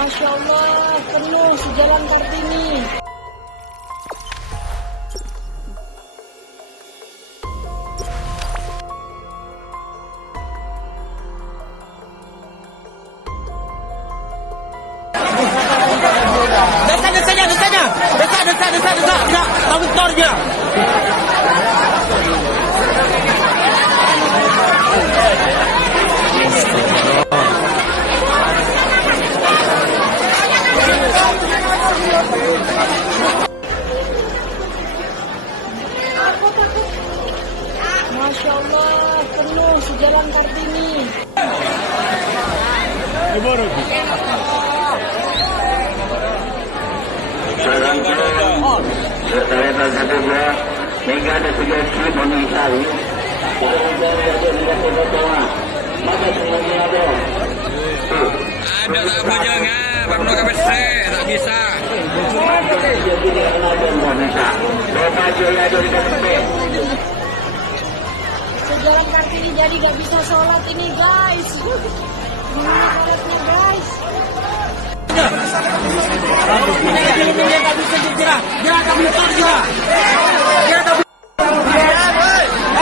Masya Allah, penuh sejalan Kartini. Desa, kamu tor dia. Masya Allah, penuh sejalan Kartini. Ada tak bujangnya, Bang Noga Besre, tak bisa. Sejalan Kartini jadi gak bisa sholat ini guys. Gimana sholatnya guys? Dia tak bisa bergerak. Dia akan mutar dia. Dia tak bisa.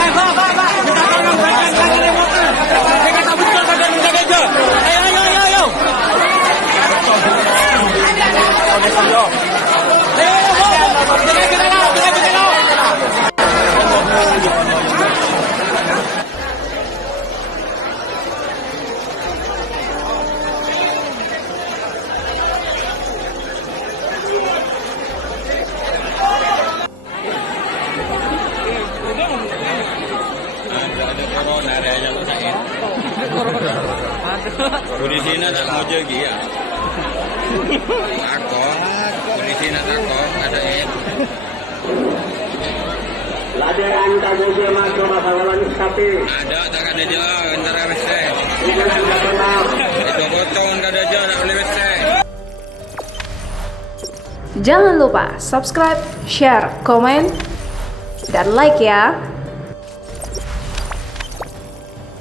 Pak. Kita tolong jangan lagi motor. Kita tak bisa badan menjaga dia. Ayo. Ada corona, ada yang sakit. Di sini tak mau jadi ya. Takong, di sini takong, ada yang. Laderan kamu dia masuk masalah sapi. Ada tak ada je, antara Besre. Itu sudah benar. Itu potong tak ada je, tak boleh Besre. Jangan lupa subscribe, share, komen, dan like ya.